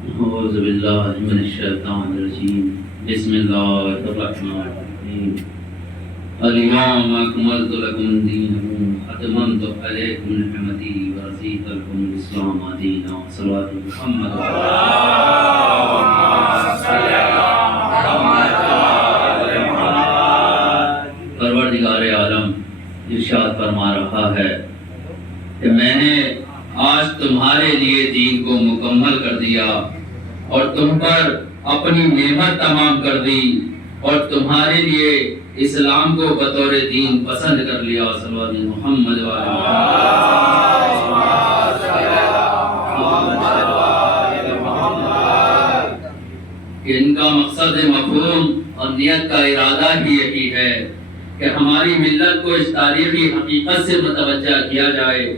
اعوذ باللہ من الشیطان الرجیم بسم اللہ الرحمن الرحیم الیوم اکملت لکم دینکم اتممت علیکم نعمتی ورضیت لکم الاسلام دینا صلوات محمد پروردگار عالم ارشاد فرما رہا ہے کہ میں نے آج تمہارے لیے دین کو مکمل کر دیا اور تم پر اپنی نعمت تمام کر دی اور تمہارے لیے اسلام کو بطور دین پسند کر لیا صلوات محمد کہ ان کا مقصد مفہوم اور نیت کا ارادہ ہی یہی ہے کہ ہماری ملت کو اس تاریخی حقیقت سے متوجہ کیا جائے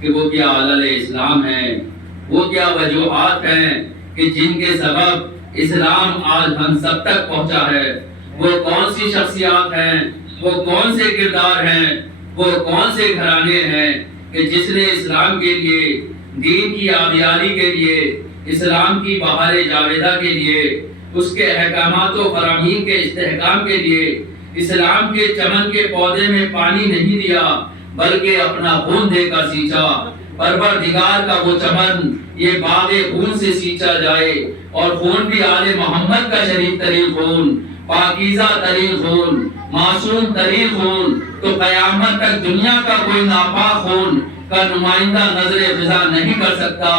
کہ وہ کیا علل اسلام ہے، وہ کیا وجوہات ہیں کہ جن کے سبب اسلام آج ہم سب تک پہنچا ہے، وہ کون سی شخصیات ہیں، وہ کون سے کردار ہیں، وہ کون سے گھرانے ہیں کہ جس نے اسلام کے لیے، دین کی آبیاری کے لیے، اسلام کی بہار جاویدہ کے لیے، اس کے احکامات و فرامین کے استحکام کے لیے اسلام کے چمن کے پودے میں پانی نہیں دیا بلکہ اپنا خون دے کر سینچا۔ پروردگار کا وہ چمن یہ باغ خون سے سینچا جائے اور خون بھی آل محمد کا شریف ترین خون، پاکیزہ ترین خون، معصوم ترین خون، تو قیامت تک دنیا کا کوئی ناپاک خون کا نمائندہ نظر فضا نہیں کر سکتا۔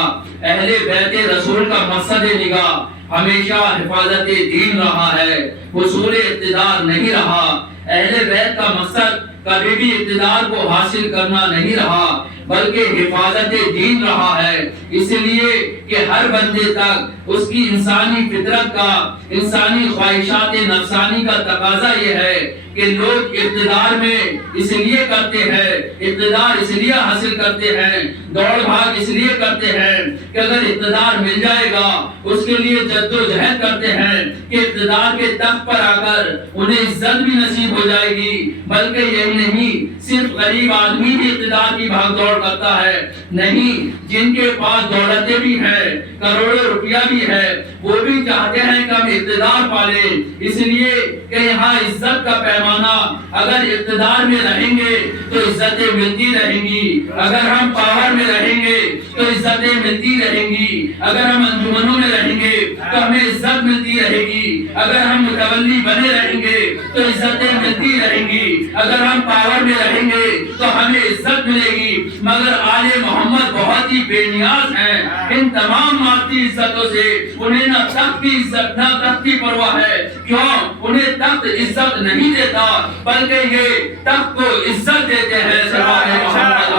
اہل بیت رسول کا مقصد نگاہ ہمیشہ حفاظت دین رہا ہے، حصول اقتدار نہیں رہا۔ اہل بیت کا مقصد کبھی بھی اقتدار کو حاصل کرنا نہیں رہا بلکہ حفاظت دین رہا ہے، اس لیے کہ ہر بندے تک اس کی انسانی فطرت کا، انسانی خواہشات نفسانی کا تقاضا یہ ہے کہ لوگ اقتدار میں اس لیے کرتے ہیں، اقتدار اس لیے حاصل کرتے ہیں، دوڑ بھاگ اس لیے کرتے ہیں کہ اگر اقتدار مل جائے گا اس کے لیے جد و جہد کرتے ہیں کہ اقتدار کے تخت پر آ کر انہیں عزت بھی نصیب ہو جائے گی۔ بلکہ یہی نہیں، صرف غریب آدمی بھی اقتدار کی بھاگ دوڑ کرتا ہے، نہیں، جن کے پاس دولتیں بھی ہیں، کروڑوں روپیہ بھی ہے، وہ بھی چاہتے ہیں کہ ہم اقتدار پالیں، اس لیے کہ یہاں عزت کا پیمانہ اگر اقتدار میں رہیں گے تو عزتیں ملتی رہیں گی، اگر ہم پاور میں رہیں گے تو عزتیں ملتی رہیں گی، اگر ہم انجمنوں میں رہیں گے تو ہمیں عزت ملتی رہے گی، اگر ہم متولی بنے رہیں گے تو عزتیں ملتی رہیں گی، اگر ہم پاور میں رہیں گے تو ہمیں عزت ملے گی۔ مگر آل محمد بہت ہی بے نیاز ہیں ان تمام مادی عزتوں سے، انہیں نہ تخت کی عزت نہ تخت کی پرواہ ہے، کیوں؟ انہیں تخت عزت نہیں دیتا بلکہ یہ تخت کو عزت دیتے ہیں۔ سبحان محمد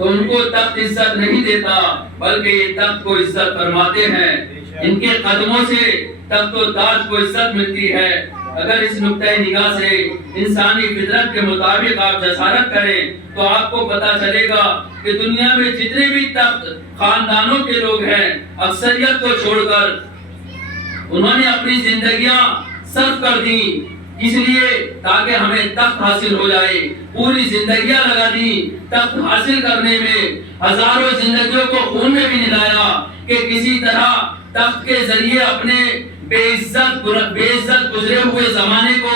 ان کو تخت عزت نہیں دیتا بلکہ یہ تخت کو عزت فرماتے ہیں، ان کے قدموں سے تخت و تاج کو عزت ملتی ہے۔ اگر اس نقطۂ نگاہ سے انسانی فطرت کے مطابق آپ جسارت کریں تو آپ کو پتا چلے گا کہ دنیا میں جتنے بھی تخت خاندانوں کے لوگ ہیں اکثریت کو چھوڑ کر انہوں نے اپنی زندگیاں صرف کر دی اس لیے تاکہ ہمیں تخت حاصل ہو جائے، پوری زندگیاں لگا دی تخت حاصل کرنے میں، ہزاروں زندگیوں کو خون میں بھی نلایا کہ کسی طرح تخت کے ذریعے اپنے بے عزت گزرے ہوئے زمانے کو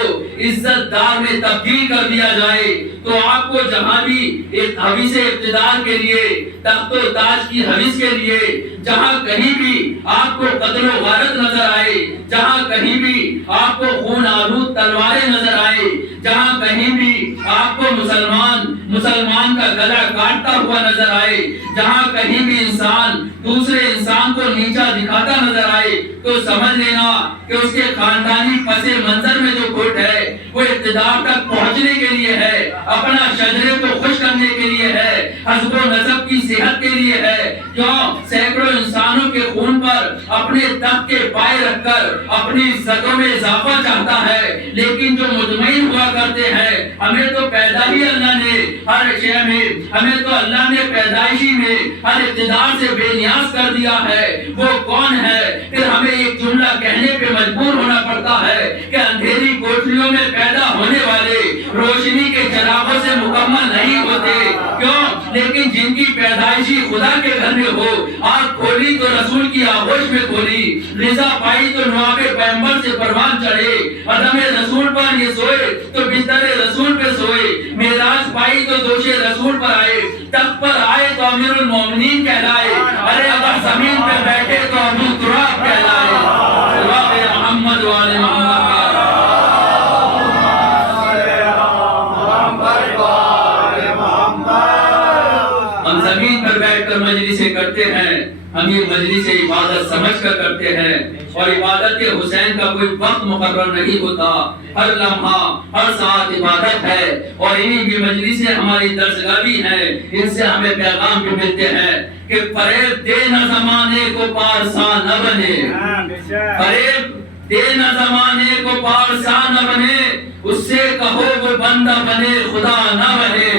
عزت دار میں تبدیل کر دیا جائے۔ تو آپ کو جہاں بھی ایک حویث اقتدار کے لیے، تخت و تاج کی حویث کے لیے، جہاں کہیں بھی آپ کو قتل و غارت نظر آئے، جہاں کہیں بھی آپ کو خون آلود تلواریں نظر آئے، جہاں کہیں بھی آپ کو مسلمان کا گلا کاٹتا ہوا نظر آئے، جہاں کہیں بھی انسان دوسرے انسان کو نیچا دکھاتا نظر آئے، تو سمجھ لینا کہ اس کے خاندانی پس منظر میں جو کھوٹ ہے وہ اقتدار تک پہنچنے کے لیے ہے، اپنا شجرے کو خوش کرنے کے لیے ہے، حسب و نسب کی صحت کے لیے ہے، کیوں؟ سینکڑوں انسانوں کے خون پر اپنے تخت کے پائے رکھ کر اپنی عزتوں میں اضافہ چاہتا ہے۔ لیکن جو مطمئن ہوا کرتے ہیں، ہمیں تو پیدا ہی اللہ نے ہر شے میں، ہمیں تو اللہ نے پیدائشی میں ہر اقتدار سے بے نیاز کر دیا ہے، وہ کون ہے؟ پھر ہمیں ایک جملہ کہنے پہ مجبور ہونا پڑتا ہے کہ اندھیری کوٹریوں میں پیدا ہونے والے روشنی کے چراغ سے مکمل نہیں ہوتے. کیوں؟ لیکن جن کی پیدائشی خدا کے گھر میں ہو, آنکھ کھولی تو رسول کی آغوش میں کھولی, رضا پائی تو نواب پیغمبر سے پروان چڑھے, قدم رسول پر یہ سوئے تو بستر رسول پہ سوئے, معراج پائی تو دوش رسول پر آئے, تخت پر آئے تو امیر المومنین کہلائے, ارے اگر زمین پہ بیٹھے تو ابو تراب کہلائے. جواب محمد والے محمد. ہم زمین پر بیٹھ کر مجلسیں کرتے ہیں, ہم یہ مجلس عبادت سمجھ کر کرتے ہیں, اور عبادت حسین کا کوئی وقت مقرر نہیں ہوتا, ہر لمحہ ہر ساعت عبادت ہے, اور انہی کی مجلسیں ہماری درسگاہ بھی ہیں, ان سے ہمیں پیغام بھی ملتے ہیں کہ فریب دے نہ زمانے کو پارسا نہ بنے, فریب دے نہ زمانے کو پارسا نہ بنے, اس سے کہو وہ بندہ بنے خدا نہ بنے,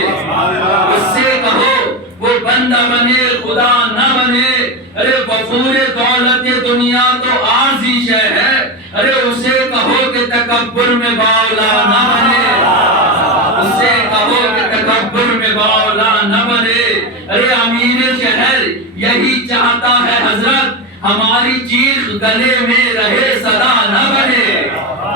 اس سے کہو وہ بندہ بنے خدا نہ بنے. ارے وفور دولت دنیا تو عارضی شے ہے, ارے اسے کہو کہ تکبر میں باولا نہ بنے, اسے کہو کہ تکبر میں باولا نہ بنے. ارے امیر شہر یہی چاہتا ہے حضرت, ہماری چیخ گلے میں رہے صدا نہ بنے,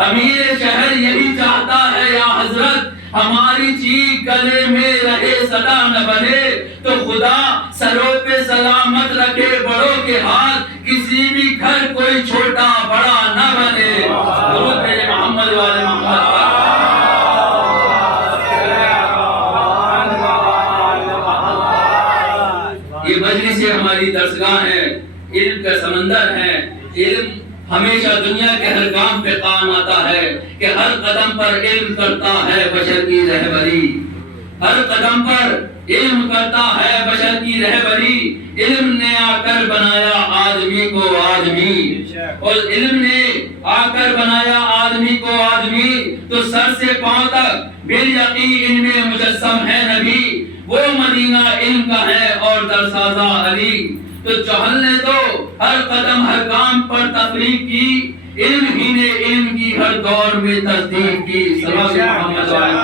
امیر شہر یہی چاہتا ہے یا حضرت, ہماری چیخ گلے میں رہے صدا نہ بنے. تو خدا سروں پہ سلامت رکھے بڑوں کے ہاتھ, کسی بھی گھر کوئی چھوٹا بڑا نہ بنے. درود میرے محمد والے محمد پر. یہ مجلس ہماری درسگاہ ہے, علم کا سمندر ہے. علم ہمیشہ دنیا کے ہر کام پہ کام آتا ہے کہ ہر قدم پر علم کرتا ہے بشر کی رہبری, ہر قدم پر علم کرتا ہے بشر کی رہبری. علم نے آ کر بنایا آدمی کو آدمی, اور علم نے آ کر بنایا آدمی کو آدمی. تو سر سے پاؤں تک بالیقین ان میں مجسم ہے نبی, وہ مدینہ علم کا ہے اور درسازہ علی. تو جہل نے تو ہر قدم ہر کام پر تفریق کی, علم ہی نے علم کی ہر دور میں تصدیق کی. صلی اللہ علیہ وسلم.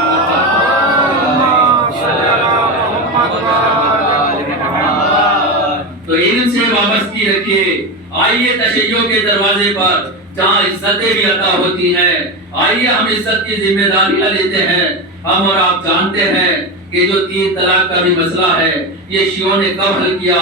تو علم سے وابستگی رکھیے. آئیے تشیع کے دروازے پر جہاں عزتیں بھی عطا ہوتی ہیں, آئیے ہم عزت کی ذمہ داریاں لیتے ہیں. ہم اور آپ جانتے ہیں کہ جو 3 طلاق کا بھی مسئلہ ہے یہ شیعوں نے کب حل کیا,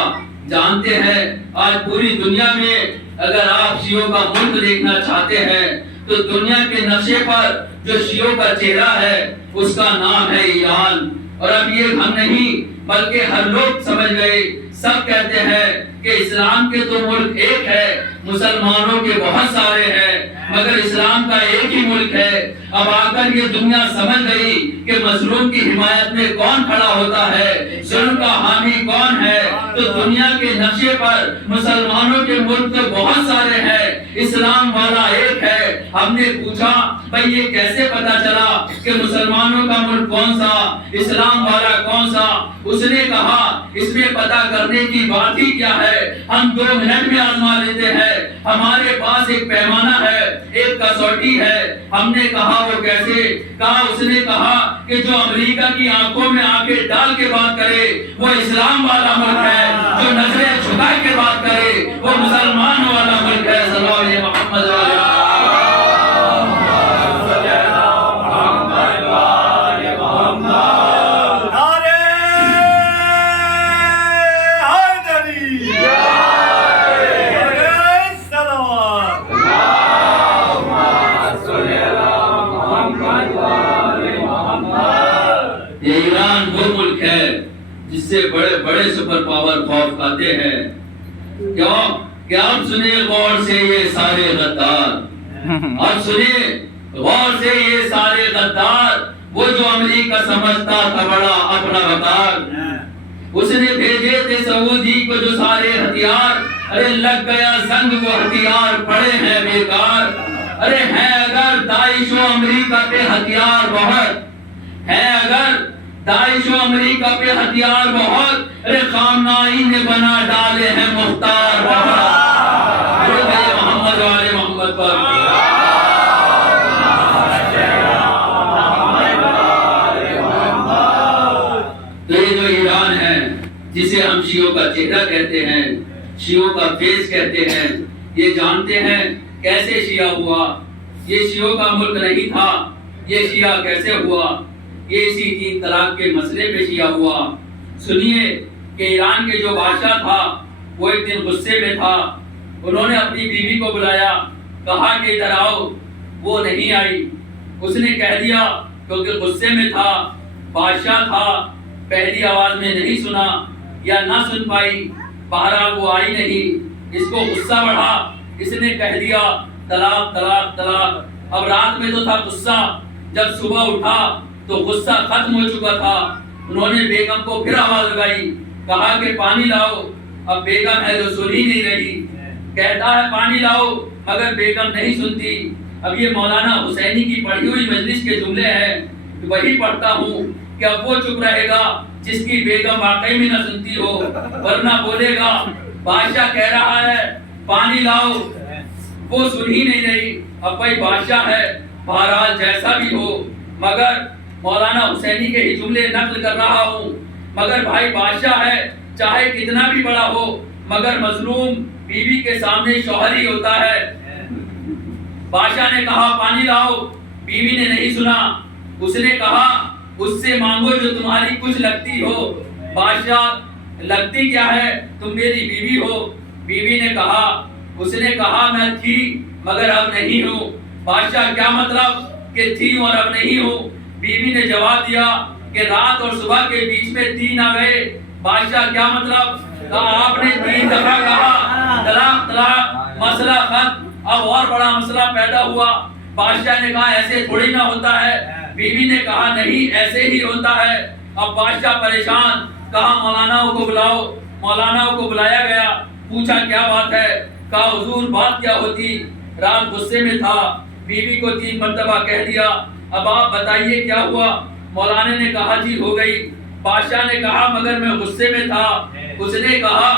جانتے ہیں. آج پوری دنیا میں اگر آپ شیعوں کا ملک دیکھنا چاہتے ہیں تو دنیا کے نقشے پر جو شیعوں کا چہرہ ہے اس کا نام ہے ایران. اور اب یہ ہم نہیں بلکہ ہر لوگ سمجھ گئے, سب کہتے ہیں کہ اسلام کے تو ملک ایک ہے, مسلمانوں کے بہت سارے ہیں, مگر اسلام کا ایک ہی ملک ہے. اب آ کر یہ دنیا سمجھ گئی کہ مظلوم کی حمایت میں کون کھڑا ہوتا ہے, ظلم کا حامی کون ہے. تو دنیا کے نقشے پر مسلمانوں کے ملک تو بہت سارے ہیں, اسلام والا ایک ہے. ہم نے پوچھا بھئی یہ کیسے پتا چلا کہ مسلمانوں کا ملک کون سا, اسلام والا کون سا؟ اس نے کہا اس میں پتا کرنے کی بات ہی کیا ہے, ہم 2 منٹ میں آزما لیتے ہیں. ہمارے پاس ایک پیمانہ ہے, ایک کسوٹی ہے. ہم نے کہا وہ کیسے؟ کہا اس نے کہا کہ جو امریکہ کی آنکھوں میں آنکھیں ڈال کے بات کرے وہ اسلام والا ملک ہے, جو نظریں جھکا کے بات کرے وہ مسلمان والا ملک ہے. صلی اللہ علیہ محمد علیہ. جس سے بڑے بڑے سپر پاور خوف کھاتے ہیں. کیوں کہ اب سنیں غور سے یہ سارے غدار, اب سنیں غور سے یہ سارے غدار, وہ جو امریکہ سمجھتا تھا بڑا اپنا وقار, اس نے بھیجے تھے سعودی کو جو سارے ہتھیار, ارے لگ گیا زنگ وہ ہتھیار پڑے ہیں بیکار. ارے ہیں اگر داعش و امریکہ پہ ہتھیار بہت, ہے اگر داعش و امریکہ پہ ہتھیار بہت, ارے خامنائی نے بنا ڈالے ہیں مختار بہت. محمد والے محمد پر. جسے ہم شیعوں کا چہرہ کہتے ہیں، شیعوں کا فیس کہتے ہیں، یہ جانتے ہیں کیسے شیعہ ہوا؟ یہ شیعوں کا ملک نہیں تھا، یہ شیعہ کیسے ہوا؟ یہ اسی 3 طلاق کے مسئلے پہ شیعہ ہوا۔ سنیے کہ ایران کے جو بادشاہ تھا وہ ایک دن غصے میں تھا، انہوں نے اپنی بیوی کو بلایا، کہا کہ ادھر آؤ، وہ نہیں آئی۔ اس نے کہہ دیا کیونکہ غصے میں تھا، بادشاہ تھا، پہلی آواز میں نہیں سنا یا نہ سن پائی، بہرحال وہ آئی نہیں۔ اس کو غصہ بڑھا، اس نے کہہ دیا طلاق طلاق طلاق۔ اب رات میں تو تھا غصہ، جب صبح اٹھا تو غصہ ختم ہو چکا تھا۔ انہوں نے بیگم کو پھر آواز لگائی، کہا کہ پانی لاؤ۔ اب بیگم ہے جو سن ہی نہیں رہی، کہتا ہے پانی لاؤ مگر بیگم نہیں سنتی۔ اب یہ مولانا حسینی کی پڑھی ہوئی مجلس کے جملے ہیں، وہی پڑھتا ہوں کہ اب وہ چپ رہے گا جس کی بیگم واقعی میں نہ سنتی ہو، ورنہ بولے گا بادشاہ کہہ رہا ہے پانی لاؤ، وہ سن ہی نہیں رہی۔ اب بھائی بادشاہ ہے، بہرحال جیسا بھی ہو، مگر مولانا حسینی کے ہی جملے نقل کر رہا ہوں۔ مگر بھائی بادشاہ ہے، چاہے کتنا بھی بڑا ہو، مگر مظلوم بیوی کے سامنے شوہر ہی ہوتا ہے۔ بادشاہ نے کہا پانی لاؤ، بیوی نے نہیں سنا۔ اس نے کہا اس سے مانگو جو تمہاری کچھ لگتی ہو۔ بادشاہ لگتی کیا ہے؟ تم میری بیوی ہو۔ بیوی نے کہا، اس نے کہا میں تھی مگر اب نہیں ہوں۔ بادشاہ کیا مطلب کہ تھی اور اب نہیں ہوں؟ بیوی نے جواب دیا کہ رات اور صبح کے بیچ میں 3 آ گئے۔ بادشاہ کیا مطلب؟ کہا آپ نے 3 دفعہ کہا طلاق طلاق، مسئلہ ختم۔ اب اور بڑا مسئلہ پیدا ہوا۔ بادشاہ نے کہا ایسے تھوڑی نہ ہوتا ہے۔ بیوی نے کہا نہیں ایسے ہی ہوتا ہے۔ اب بادشاہ پریشان، کہا مولاناؤں کو بلاؤ۔ مولاناؤں کو بلایا گیا، پوچھا کیا بات ہے؟ کہا حضور بات کیا ہوتی؟ رات غصے میں تھا، بیوی کو 3 مرتبہ کہہ دیا، اب آپ بتائیے کیا ہوا؟ مولانا نے کہا جی ہو گئی۔ بادشاہ نے کہا مگر میں غصے میں تھا۔ اس نے کہا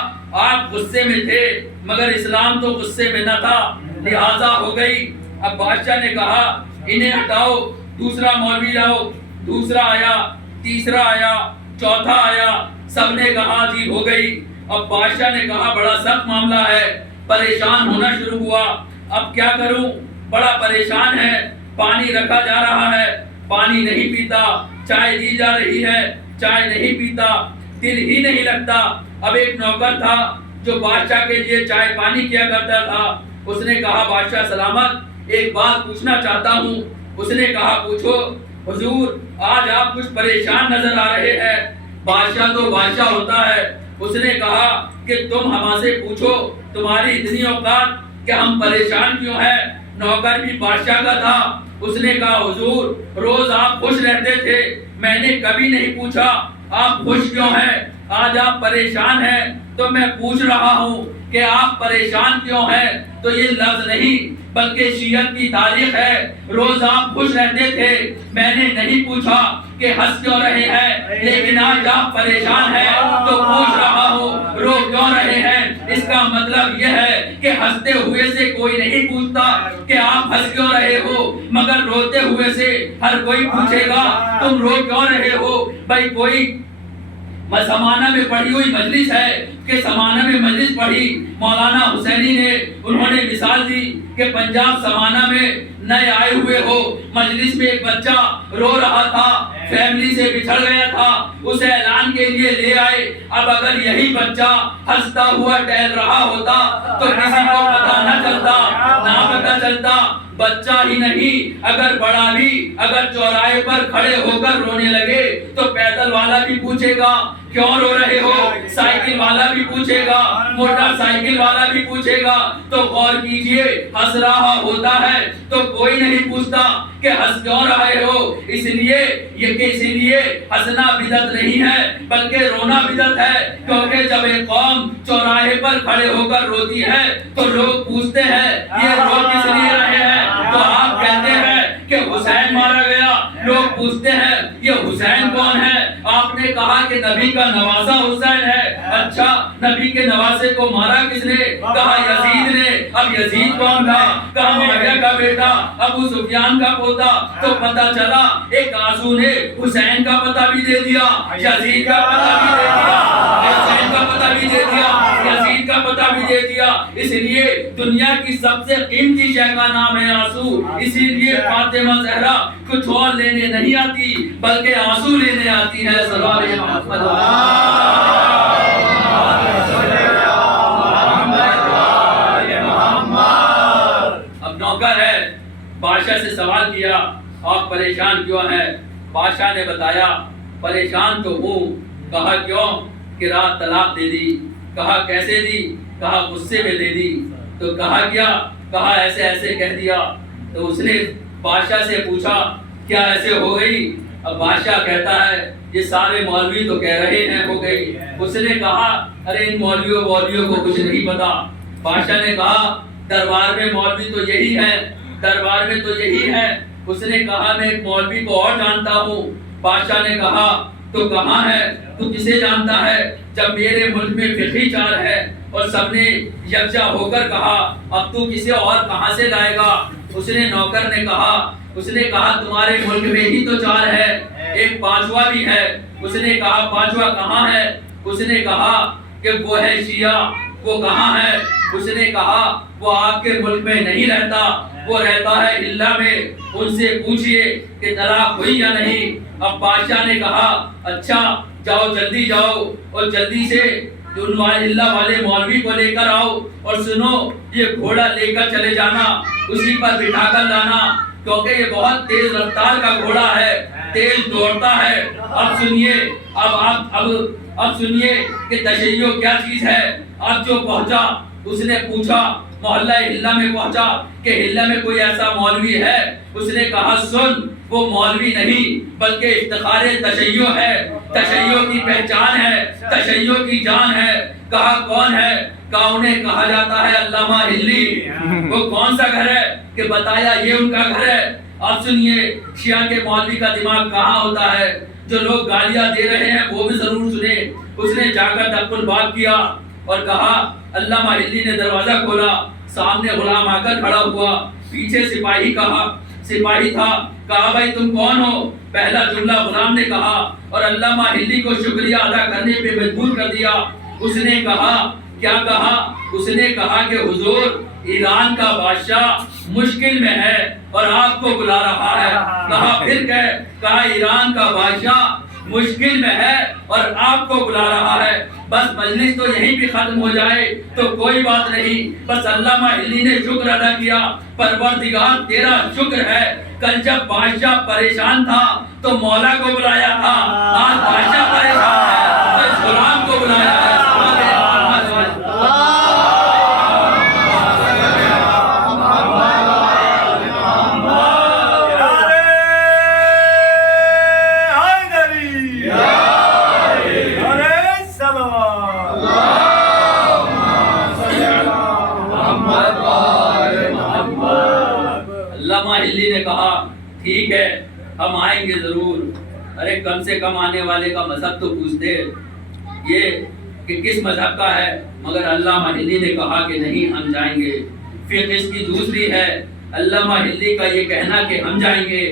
آپ غصے میں تھے مگر اسلام تو غصے میں نہ تھا، لہٰذا ہو گئی۔ اب بادشاہ نے کہا انہیں ہٹاؤ، دوسرا مولوی لاؤ۔ دوسرا آیا، تیسرا آیا، چوتھا آیا، سب نے کہا جی ہو گئی۔ اب بادشاہ نے کہا بڑا سخت معاملہ ہے، پریشان ہونا شروع ہوا۔ اب کیا کروں؟ بڑا پریشان ہے۔ پانی رکھا جا رہا ہے، پانی نہیں پیتا، چائے دی جا رہی ہے، چائے نہیں پیتا، دل ہی نہیں لگتا۔ اب ایک نوکر تھا جو بادشاہ کے لیے چائے پانی کیا کرتا تھا۔ اس نے کہا بادشاہ سلامت، ایک بات پوچھنا چاہتا ہوں۔ اس نے کہا پوچھو۔ حضور آج آپ کچھ پریشان نظر آ رہے ہیں۔ بادشاہ تو بادشاہ ہوتا ہے۔ اس نے کہا کہ تم ہم سے پوچھو، تمہاری اتنی اوقات کہ ہم پریشان کیوں ہیں؟ نوکر بھی بادشاہ کا تھا۔ اس نے کہا حضور روز آپ خوش رہتے تھے، میں نے کبھی نہیں پوچھا آپ خوش کیوں ہیں، آج آپ پریشان ہیں تو میں پوچھ رہا ہوں کہ آپ پریشان کیوں ہیں۔ تو یہ لفظ نہیں بلکہ شیعت کی تاریخ ہے، روز آپ خوش رہتے تھے، میں نے نہیں پوچھا کہ ہنس کیوں رہے ہیں، لیکن آج آپ پریشان ہیں تو پوچھ رہا ہوں رو کیوں رہے ہیں۔ اس کا مطلب یہ ہے کہ ہنستے ہوئے سے کوئی نہیں پوچھتا کہ آپ ہنس کیوں رہے ہو، مگر روتے ہوئے سے ہر کوئی پوچھے گا تم رو کیوں رہے ہو۔ بھائی کوئی سمانہ میں پڑھی ہوئی مجلس ہے کہ سمانہ میں مجلس پڑھی مولانا حسینی نے، انہوں نے مثال دی کہ پنجاب سمانہ میں نئے آئے ہوئے ہو، مجلس میں ایک بچہ رو رہا تھا، فیملی سے بچھڑ گیا تھا، اسے اعلان کے لیے لے آئے۔ اب اگر یہی بچہ ہنستا ہوا ٹہل رہا ہوتا تو کسی کو پتہ نہ چلتا، نہ پتہ چلتا۔ بچہ ہی نہیں اگر بڑا بھی اگر چوراہے پر کھڑے ہو کر رونے لگے تو پیدل والا بھی پوچھے گا کیوں رو رہے ہو، سائیکل والا بھی پوچھے گا، موٹر سائیکل والا بھی پوچھے گا۔ تو غور کیجئے ہنس رہا ہوتا ہے تو کوئی نہیں پوچھتا کہ ہنس کیوں رہے ہو، اس لیے ہنسنا بدعت نہیں ہے بلکہ رونا بدعت ہے، کیونکہ جب ایک قوم چوراہے پر کھڑے ہو کر روتی ہے تو لوگ پوچھتے ہیں یہ رو کس لیے رہے ہیں؟ تو آپ کہتے ہیں کہ حسین مارا گیا، لوگ پوچھتے ہیں یہ حسین کون ہے؟ آپ نے نے کہا کہ نبی کا نوازا حسین ہے. اچھا نبی کے نوازے کو مارا کس نے؟ کہا یزید نے. اب یزید کون تھا؟ کہا معاویہ کا بیٹا ابو سفیان کا پوتا. تو پتہ چلا ایک آنسو نے حسین کا پتہ بھی دے دیا, یزید کا پتہ بھی دے دیا, حسین کا پتہ بھی دے دیا, یزید کا پتہ بھی دے دیا. اس لیے دنیا کی سب سے قیمتی شے کا نام ہے آنسو. اسی لیے فاطمہ زہرا کچھ اور لینے نہیں آتی بلکہ آنسو لینے آتی ہے. صلی اللہ علیہ وسلم. اب نوکر ہے, بادشاہ سے سوال کیا آپ پریشان کیوں ہیں؟ بادشاہ نے بتایا پریشان تو ہوں. کہا کیوں؟ کہ رات طلاق دے دی. کہا کیسے دی؟ کہا غصے میں دے دی. تو کہا کیا؟ کہا ایسے ایسے کہہ دیا. تو اس نے بادشاہ سے پوچھا کیا ایسے ہو گئی؟ اب بادشاہ کہتا ہے یہ سارے مولوی تو کہہ رہے ہیں ہو گئی. اس نے کہا ارے ان مولویوں کو کچھ نہیں پتا. بادشاہ نے کہا دربار میں مولوی تو یہی ہے, دربار میں تو یہی ہے. اس نے کہا میں ایک مولوی کو اور جانتا ہوں. بادشاہ نے کہا تو کہاں ہے؟ تو کسے جانتا ہے؟ جب میرے ملک میں فقہی چار ہے اور سب نے یکجا ہو کر کہا اب تو کسے اور کہاں سے لائے گا؟ اس نے نوکر نے کہا تمہارے ملک میں ہی تو چار ہے, ایک پانچواں بھی ہے. اس نے کہا پانچواں کہاں ہے؟ اس نے کہا کہ وہ ہے شیعہ. وہ کہاں ہے؟ اس نے کہا وہ آپ کے ملک میں نہیں رہتا, وہ رہتا ہے ہلا میں. ان سے پوچھئے کہ طلاق ہوئی یا نہیں. اب بادشاہ نے کہا اچھا جاؤ جلدی جاؤ اور جلدی سے ان ہلا والے مولوی کو لے کر آؤ اور سنو یہ گھوڑا لے کر چلے جانا, اسی پر بٹھا کر لانا کیونکہ یہ بہت تیز رفتار کا گھوڑا ہے, تیز دوڑتا ہے. اب سنیے اب سنیے کہ تشیع کیا چیز ہے. اب جو پہنچا اس نے پوچھا محلہ ہلا میں پہنچا کہ ہلا میں کوئی ایسا مولوی ہے؟ اس نے کہا سن وہ مولوی نہیں بلکہ افتخار تشیع ہے, تشیع کی پہچان ہے, تشیع کی جان ہے. کہا کون ہے؟ کہا انہیں کہا جاتا ہے علامہ ہلی. وہ کون سا گھر ہے؟ کہ بتایا یہ ان کا گھر ہے. اب سنیے شیعہ کے مولوی کا دماغ کہاں ہوتا ہے, جو لوگ گالیاں دے رہے ہیں وہ بھی ضرور سنیں. اس نے جا کر دق الباب کیا اور کہا علامہ ہلی نے دروازہ کھولا, سامنے غلام آ کر کھڑا ہوا, پیچھے سپاہی تھا. کہا بھائی تم کون ہو؟ پہلا جملہ غلام نے کہا اور علامہ ہلی کو شکریہ ادا کرنے پہ مجبور کر دیا. اس نے کہا کیا کہا؟ اس نے کہا کہ حضور ایران کا بادشاہ مشکل میں ہے اور آپ کو بلا رہا ہے. کہا پھر کہا ایران کا بادشاہ مشکل میں ہے اور آپ کو بلا رہا ہے. بس مجلس تو یہیں بھی ختم ہو جائے تو کوئی بات نہیں. بس علامہ ہلی نے شکر ادا کیا. پروردگار تیرا شکر ہے, کل جب بادشاہ پریشان تھا تو مولا کو بلایا تھا, آج بادشاہ پریشان ہے تو اس غلام کو بلایا ہے. ٹھیک ہے ہم آئیں گے ضرور. ارے کم سے کم آنے والے کا مذہب تو پوچھتے, یہ کہ کس مذہب کا ہے. مگر علامہ ہلی نے کہا کہ نہیں ہم جائیں گے. پھر اس کی دوسری ہے علامہ ہلی کا یہ کہنا کہ ہم جائیں گے,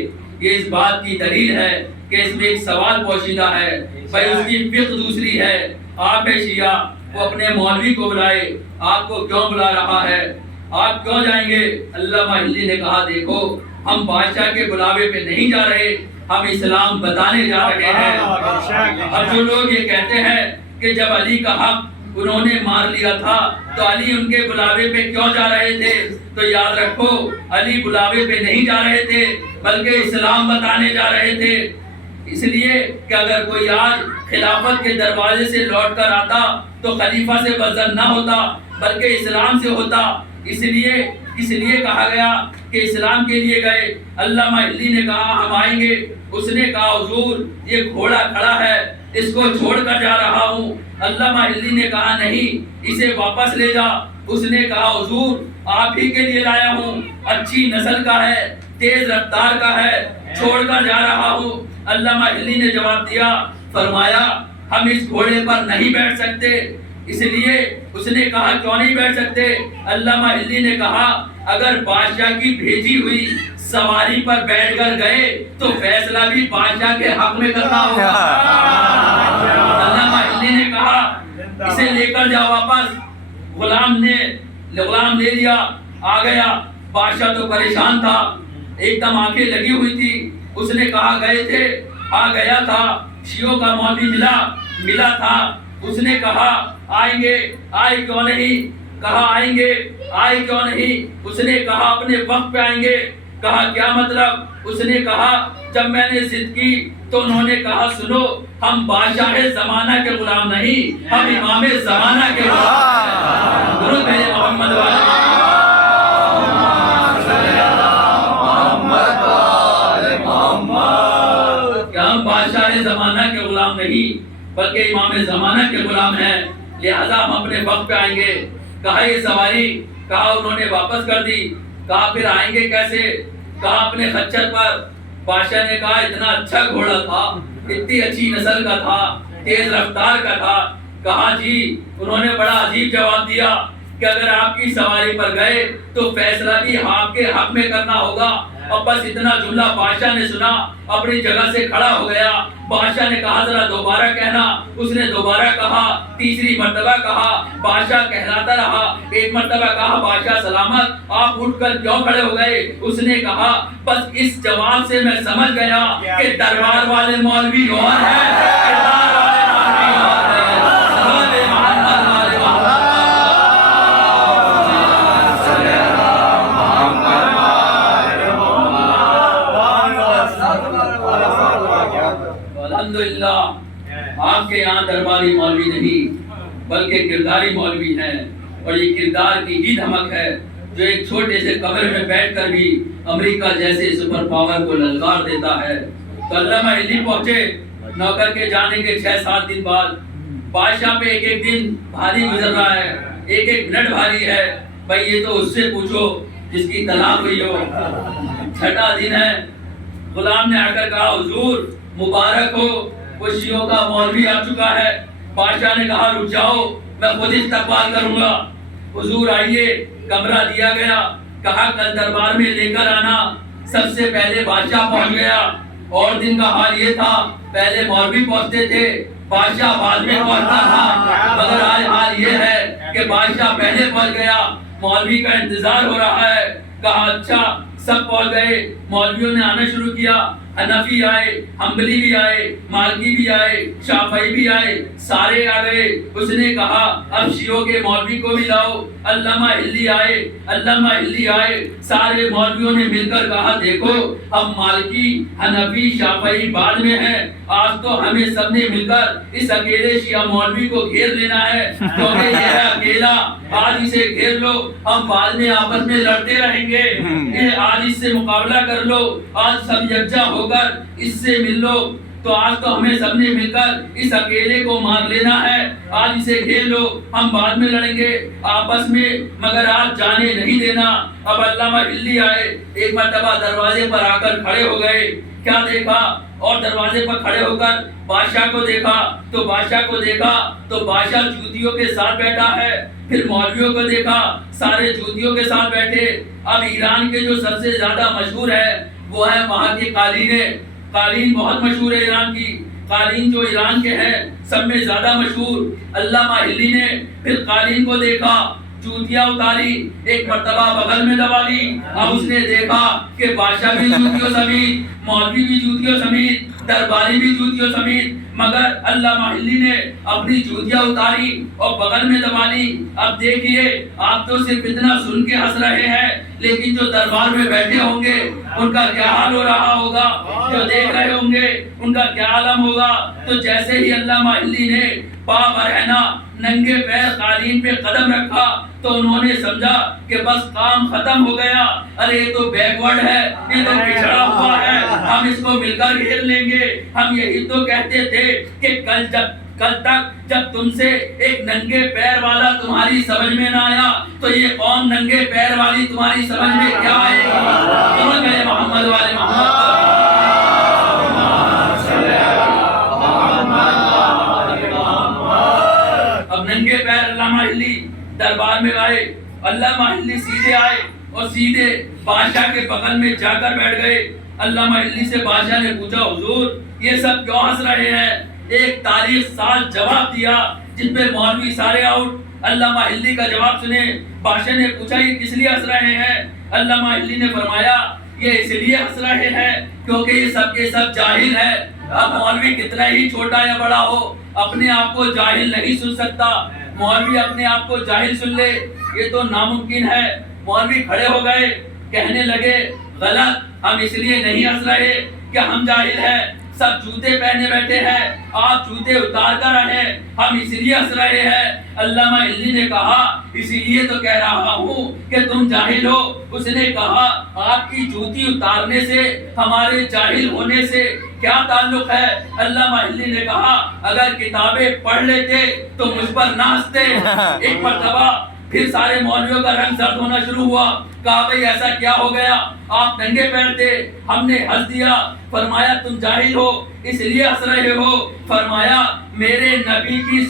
یہ اس بات کی دلیل ہے کہ اس میں ایک سوال پوشیدہ ہے. بھائی اس کی فقہ دوسری ہے. آپ ہے شیعہ, وہ اپنے مولوی کو بلائے, آپ کو کیوں بلا رہا ہے؟ آپ کیوں جائیں گے؟ علامہ ہلی نے کہا دیکھو ہم بادشاہ کے بلاوے پہ نہیں جا رہے, ہم اسلام بتانے جا رہے ہیں. اور جو لوگ یہ کہتے ہیں کہ جب علی کا حق انہوں نے مار لیا تھا تو علی ان کے بلاوے پہ کیوں جا رہے تھے, تو یاد رکھو علی بلاوے پہ نہیں جا رہے تھے بلکہ اسلام بتانے جا رہے تھے. اس لیے کہ اگر کوئی آج خلافت کے دروازے سے لوٹ کر آتا تو خلیفہ سے بدزن نہ ہوتا بلکہ اسلام سے ہوتا. اس لیے کہا گیا کہ اسلام کے لیے گئے. علامہ ہلی نے کہا ہم آئیں گے. اس نے کہا حضور یہ گھوڑا کھڑا ہے, اس کو چھوڑ کر جا رہا ہوں. علامہ ہلی نے کہا نہیں اسے واپس لے جا. اس نے کہا حضور آپ ہی کے لیے لایا ہوں, اچھی نسل کا ہے, تیز رفتار کا ہے, چھوڑ کر جا رہا ہوں. علامہ ہلی نے جواب دیا فرمایا ہم اس گھوڑے پر نہیں بیٹھ سکتے، اس لیے اس نے کہا کیوں نہیں بیٹھ سکتے؟ علامہ ہلی نے کہا اگر بادشاہ کی بھیجی ہوئی سواری پر بیٹھ کر گئے تو فیصلہ بھی بادشاہ کے حق میں کرنا ہوگا۔ علامہ ہلی نے کہا اسے لے کر جاؤ واپس۔ غلام لے لیا، آ گیا۔ بادشاہ تو پریشان تھا، ایک دم آنکھیں لگی ہوئی تھی۔ اس نے کہا گئے تھے، آ گیا تھا، شیعوں کا مولوی ملا تھا۔ اس نے کہا آئیں گے، آئے کیوں نہیں؟ کہا آئیں گے، آئے کیوں نہیں؟ اس نے کہا اپنے وقت پہ آئیں گے۔ کہا کیا مطلب؟ اس نے کہا جب میں نے ضد کی تو انہوں نے کہا سنو ہم بادشاہ زمانہ کے غلام نہیں، ہم امام زمانہ کے غلام ہیں۔ درود ہے محمد والے بادشاہ زمانہ کے غلام نہیں بلکہ امام زمانہ کے غلام ہیں، لہذا ہم اپنے وقت پہ آئیں گے۔ کہا یہ سواری، کہا انہوں نے واپس کر دی۔ کہا پھر آئیں گے کیسے؟ کہا اپنے خچر پر۔ بادشاہ نے کہا اتنا اچھا گھوڑا تھا، اتنی اچھی نسل کا تھا، تیز رفتار کا تھا۔ کہا جی، انہوں نے بڑا عجیب جواب دیا کہ اگر آپ کی سواری پر گئے تو فیصلہ بھی آپ کے حق میں کرنا ہوگا۔ اب بس اتنا جملہ بادشاہ نے سنا، اپنی جگہ سے کھڑا ہو گیا۔ بادشاہ نے کہا ذرا دوبارہ کہنا۔ اس نے دوبارہ کہا، تیسری مرتبہ کہا، بادشاہ کہلاتا رہا۔ ایک مرتبہ کہا بادشاہ سلامت، آپ اٹھ کر کیوں کھڑے ہو گئے؟ اس نے کہا بس اس جواب سے میں سمجھ گیا کہ دربار والے مولوی اور ہیں، کردار والے مولوی اور ہیں۔ الحمدللہ آپ کے یہاں درباری مولوی نہیں بلکہ کرداری مولوی ہیں، اور یہ کردار کی ہی دھمک ہے جو ایک چھوٹے سے کمرے میں بیٹھ کر بھی امریکہ جیسے سپر پاور کو للکار دیتا ہے۔ تو علامہ ہلی پہنچے نوکر کے جانے کے 6-7 دن بعد۔ بادشاہ پہ ایک دن بھاری گزر رہا ہے، ایک منٹ بھاری ہے۔ بھائی یہ تو اس سے پوچھو جس کی طلاق ہوئی ہو۔ 6واں دن ہے، غلام نے آ کر کہا حضور مبارک ہو، وہ شیعوں کا مولوی آ چکا ہے۔ بادشاہ نے کہا رک جاؤ، میں خود استقبال کروں گا۔ حضور آئیے، کمرہ دیا گیا۔ کہا کل دربار میں لے کر آنا۔ سب سے پہلے بادشاہ پہنچ گیا۔ اور دن کا حال یہ تھا پہلے مولوی پہنچتے تھے، بادشاہ بعد میں پہنچتا تھا، مگر آج حال یہ ہے کہ بادشاہ پہلے پہنچ گیا، مولوی کا انتظار ہو رہا ہے۔ کہا اچھا، سب پہنچ گئے۔ مولویوں نے آنا شروع کیا، حنفی آئے، حنبلی بھی آئے، مالکی بھی آئے، شافعی بھی آئے، سارے آ گئے۔ اس نے کہا اب شیعوں کے مولوی کو بھی لاؤ۔ علامہ ہلی آئے، سارے مولویوں نے مل کر کہا دیکھو ہم مالکی، حنفی، شافعی بعد میں ہیں، آج تو ہمیں سب نے مل کر اس اکیلے شیعہ مولوی کو گھیر لینا ہے، کیونکہ یہ ہے اکیلا، آج اسے گھیر لو، ہم بعد میں آپس میں لڑتے رہیں گے، یہ آج اس سے مقابلہ کر لو، آج سب یکجا ہو کر اس سے مل لو۔ تو آج تو ہمیں سب نے مل کر اس اکیلے کو مار لینا ہے، آج اسے گھیر لو، ہم بعد میں لڑیں گے آپس میں، مگر آج جانے نہیں دینا۔ اب علامہ ہلی آئے، ایک مرتبہ دروازے پر آ کر کھڑے ہو گئے۔ کیا دیکھا؟ اور دروازے پر کھڑے ہو کر بادشاہ کو دیکھا تو بادشاہ جوتیوں کے ساتھ بیٹھا ہے۔ پھر مولویوں کو دیکھا، سارے جوتیوں کے ساتھ بیٹھے۔ اب ایران کے جو سب سے زیادہ مشہور ہے وہ ہے وہاں کی قالینیں۔ قالین بہت مشہور ہے ایران کی، قالین جو ایران کے ہیں سب میں زیادہ مشہور۔ علامہ ہلی نے پھر قالین کو دیکھا، جوتیاں اتاری، ایک مرتبہ بغل میں دبا لی۔ اب اس نے دیکھا کہ بادشاہ بھی جوتیوں سمیت، مولوی بھی جوتیوں سمیت، درباری بھی جوتیوں سمیت، مگر علامہ ہلی نے اپنی جوتیاں اتاری اور بغل میں دبا لی۔ اب دیکھیے آپ تو صرف اتنا سن کے ہنس رہے ہیں، لیکن جو دربار میں بیٹھے ہوں گے ان کا کیا حال ہو رہا ہوگا، جو دیکھ رہے ہوں گے ان کا کیا عالم ہوگا۔ تو جیسے ہی علامہ ہلی نے پا برہنہ ننگے پیر قالین پہ قدم رکھا تو انہوں نے سمجھا کہ بس کام ختم ہو گیا، ارے یہ تو بیکورڈ ہے، یہ تو پچھڑا ہوا ہے، ہم اس کو مل کر گھیر لیں گے۔ ہم یہی تو کہتے تھے کہ کل تک جب تم سے ایک ننگے پیر والا تمہاری سمجھ میں نہ آیا تو یہ قوم ننگے پیر والی تمہاری سمجھ میں کیا آئے گی؟ محمد والے محمد آئے، علامہ ہلی سیدھے آئے اور سیدھے بادشاہ کے بغل میں جا کر بیٹھ گئے۔ علامہ ہلی سے بادشاہ نے پوچھا حضور یہ سب کیوں ہنس رہے ہیں؟ ایک تاریخ ساز جواب دیا جس پہ مولوی سارے آؤٹ۔ علامہ ہلی کا جواب سنے، بادشاہ نے پوچھا یہ کس لیے ہنس رہے ہیں؟ علامہ ہلی نے فرمایا یہ اس لیے ہنس رہے ہیں کیونکہ یہ سب کے سب جاہل ہے۔ اب مولوی کتنا ہی چھوٹا یا بڑا ہو اپنے آپ کو جاہل نہیں سن سکتا۔ مولوی اپنے آپ کو جاہل سن لے یہ تو ناممکن ہے۔ مولوی کھڑے ہو گئے، کہنے لگے غلط، ہم اس لیے نہیں ہنس رہے کہ ہم جاہل ہیں، سب جوتے پہنے بیٹھے ہیں، آپ جوتے اتار کر رہے، ہم اس لیے ہنس رہے ہیں۔ علامہ ہلی نے کہا اسی لیے تو کہہ رہا ہوں کہ تم جاہل ہو۔ اس نے کہا آپ کی جوتی اتارنے سے ہمارے جاہل ہونے سے کیا تعلق ہے؟ علامہ ہلی نے کہا اگر کتابیں پڑھ لیتے تو مجھ پر نہ ہنستے۔ ایک مرتبہ پھر سارے مولویوں کا رنگ زرد ہونا شروع ہوا۔ کہا بھئی ایسا کیا ہو گیا؟ آپ ننگے پیر تھے، ہم نے ہنس دیا۔ فرمایا تم جاہل ہو اس لیے ہنس رہے ہو۔ فرمایا میرے نبی کی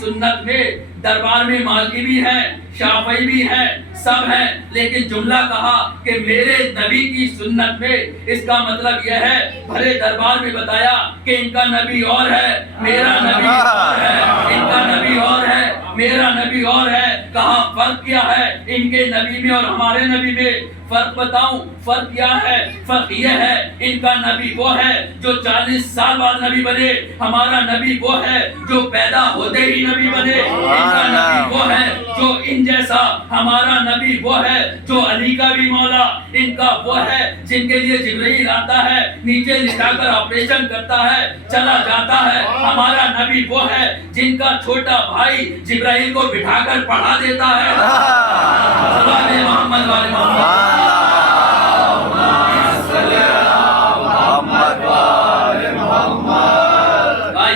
سنت میں دربار میں مالکی بھی ہیں، شافعی بھی ہیں، سب ہیں، لیکن جملہ کہا کہ میرے نبی کی سنت میں، اس کا مطلب یہ ہے بھرے دربار میں بتایا کہ ان کا نبی اور ہے، میرا نبی اور ہے، ان کا نبی اور ہے، میرا نبی اور ہے۔ کہا فرق کیا ہے ان کے نبی میں اور ہمارے نبی میں؟ فرق بتاؤں، فرق کیا ہے؟ فرق یہ ہے ان کا نبی وہ ہے جو 40 سال بعد نبی بنے، ہمارا نبی وہ ہے جو پیدا ہوتے ہی نبی بنے۔ ان کا نبی وہ ہے جو ان جیسا، ہمارا نبی وہ ہے جو علی کا بھی مولا، ان کا وہ ہے جن کے لیے جبرائیل آتا ہے، نیچے لٹا کر آپریشن کرتا ہے، چلا جاتا ہے۔ ہمارا نبی وہ ہے جن کا چھوٹا بھائی جبرائیل کو بٹھا کر پڑھا دیتا ہے۔ محمد والے محمد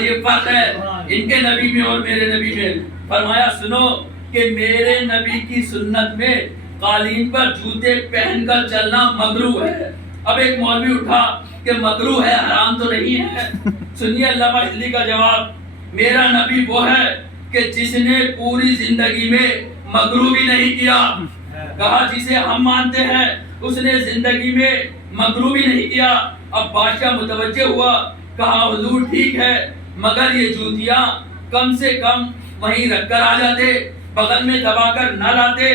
یہ فرق ہے ان کے نبی میں اور میرے نبی میں۔ فرمایا سنو کہ میرے نبی کی سنت میں قالین پر جوتے پہن کر چلنا مکروہ ہے۔ اب ایک مولوی اٹھا کہ مکروہ ہے، حرام تو نہیں ہے۔ سنیے علامہ ہلی کا جواب، میرا نبی وہ ہے کہ جس نے پوری زندگی میں مکروہ بھی نہیں کیا۔ کہا جسے ہم مانتے ہیں اس نے زندگی میں مکروہ بھی نہیں کیا۔ اب بادشاہ متوجہ ہوا، کہا حضور ٹھیک ہے مگر یہ جوتیاں کم سے کم وہیں رکھ کر آ جاتے، بغل میں دبا کر نہ لاتے۔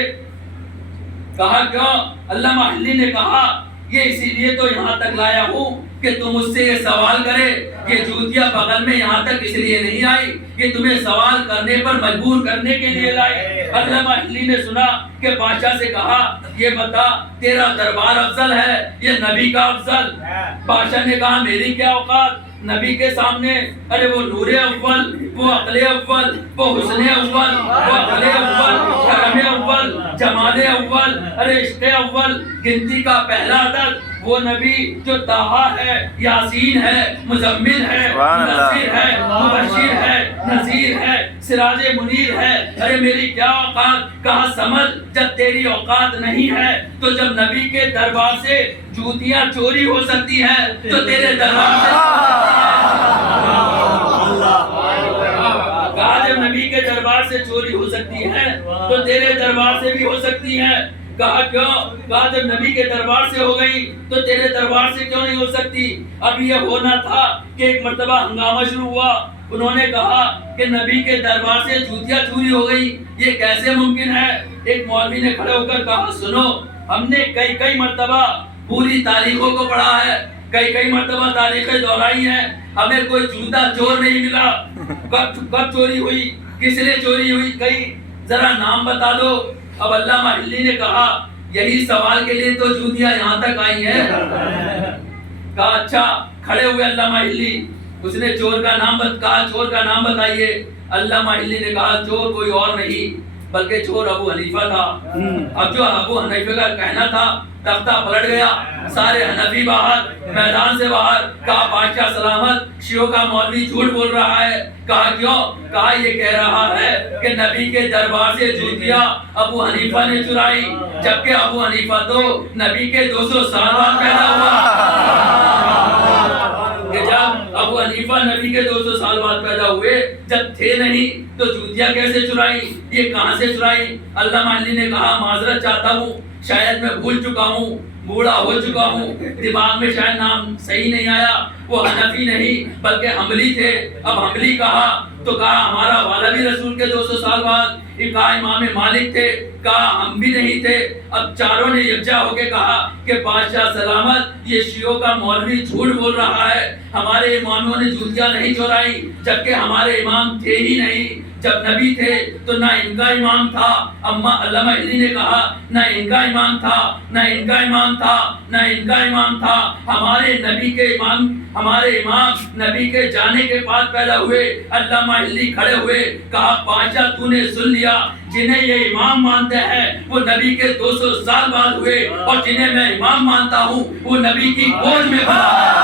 کہا کیوں؟ علامہ ہلی نے کہا یہ اسی لیے تو یہاں تک لایا ہوں کہ تم اس سے یہ سوال کرے، یہ جوتیاں بغل میں یہاں تک اس لیے نہیں آئی، یہ تمہیں سوال کرنے پر مجبور کرنے کے لیے لائی۔ علامہ ہلی نے سنا کہ بادشاہ سے کہا یہ بتا تیرا دربار افضل ہے یہ نبی کا افضل؟ بادشاہ نے کہا میری کیا اوقات نبی کے سامنے، ارے وہ نور اول، وہ عقل اول، وہ حسن اول، وہ عقل اول، کرم اول، جمال اول، ارے عشق اول، گنتی کا پہلا عدد، وہ نبی جو طٰہٰ ہے، یاسین ہے، مزمل ہے، مدثر ہے، مبشر ہے، نذیر ہے، سراج منیر ہے۔ ارے میری کیا اوقات؟ کہا سمجھ جب تیری اوقات نہیں ہے تو جب نبی کے دربار سے جوتیاں چوری ہو سکتی ہیں تو تیرے دربار سے کہا جب نبی کے دربار سے چوری ہو سکتی ہے تو تیرے دربار سے بھی ہو سکتی ہے۔ کہا کیوں؟ کہا جب نبی کے دربار سے ہو گئی تو تیرے دربار سے کیوں نہیں ہو سکتی؟ اب یہ ہونا تھا کہ ایک مرتبہ ہنگامہ شروع ہوا، انہوں نے کہا کہ نبی کے دربار سے جوتیاں چوری ہو گئی، یہ کیسے ممکن ہے؟ ایک مولوی نے کھڑے ہو کر کہا سنو ہم نے کئی مرتبہ پوری تاریخوں کو پڑھا ہے، کئی مرتبہ تاریخیں دہرائی ہیں، ہمیں کوئی جوتا چور نہیں ملا۔ کب چوری ہوئی؟ کس نے چوری ہوئی؟ کہیں ذرا نام بتا دو۔ اب علامہ ہلی نے کہا یہی سوال کے لیے تو جوتیاں یہاں تک آئی ہیں۔ کہا اچھا، کھڑے ہوئے علامہ ہلی، اس نے چور کا نام کہا چور کا نام بتائیے۔ علامہ ہلی نے کہا چور کوئی اور نہیں بلکہ چور ابو حنیفہ تھا۔ اب جو ابو حنیفہ کا کہنا تھا تختہ پلٹ گیا، سارے حنفی باہر، میدان سے باہر۔ کہا بادشاہ سلامت، شیعوں کا مولوی جھوٹ بول رہا ہے۔ کہا کیوں؟ کہا یہ کہہ رہا ہے کہ نبی کے دربار سے جوتیاں ابو حنیفہ نے چرائی، جبکہ ابو حنیفہ تو نبی کے 200 سال بعد پیدا ہوا۔ کہ جب ابو حنیفہ نبی کے 200 سال بعد پیدا ہوئے، جب تھے نہیں تو جوتیاں کیسے چرائی، یہ کہاں سے چرائی؟ علامہ علی نے کہا معذرت چاہتا ہوں، شاید میں بھول چکا ہوں، بوڑھا ہو چکا ہوں، دماغ میں شاید نام صحیح نہیں آیا، وہ حنفی نہیں بلکہ حنبلی تھے۔ اب حنبلی کہا تو کہا ہمارا والا بھی رسول کے 200 سال بعد، کہا امام مالک تھے، کہا ہم بھی نہیں تھے۔ اب چاروں نے یکجا ہو کے کہا کہ بادشاہ سلامت، یہ شیعوں کا مولوی جھوٹ بول رہا ہے، ہمارے اماموں نے جوتیاں نہیں چورائی، جبکہ ہمارے امام تھے ہی نہیں۔ جب نبی تھے تو نہ ان کا امام تھا، علامہ علی نے کہا نہ ان کا امام تھا، نہ ان کا امام تھا، نہ ان کا امام تھا، ہمارے نبی کے امام، ہمارے امام نبی کے جانے کے بعد پیدا ہوئے۔ علامہ علی کھڑے ہوئے، کہا بادشاہ تو نے سن لیا، جنہیں یہ امام مانتے ہیں وہ نبی کے 200 سال بعد ہوئے، اور جنہیں میں امام مانتا ہوں وہ نبی کی گود میں پلا ہے۔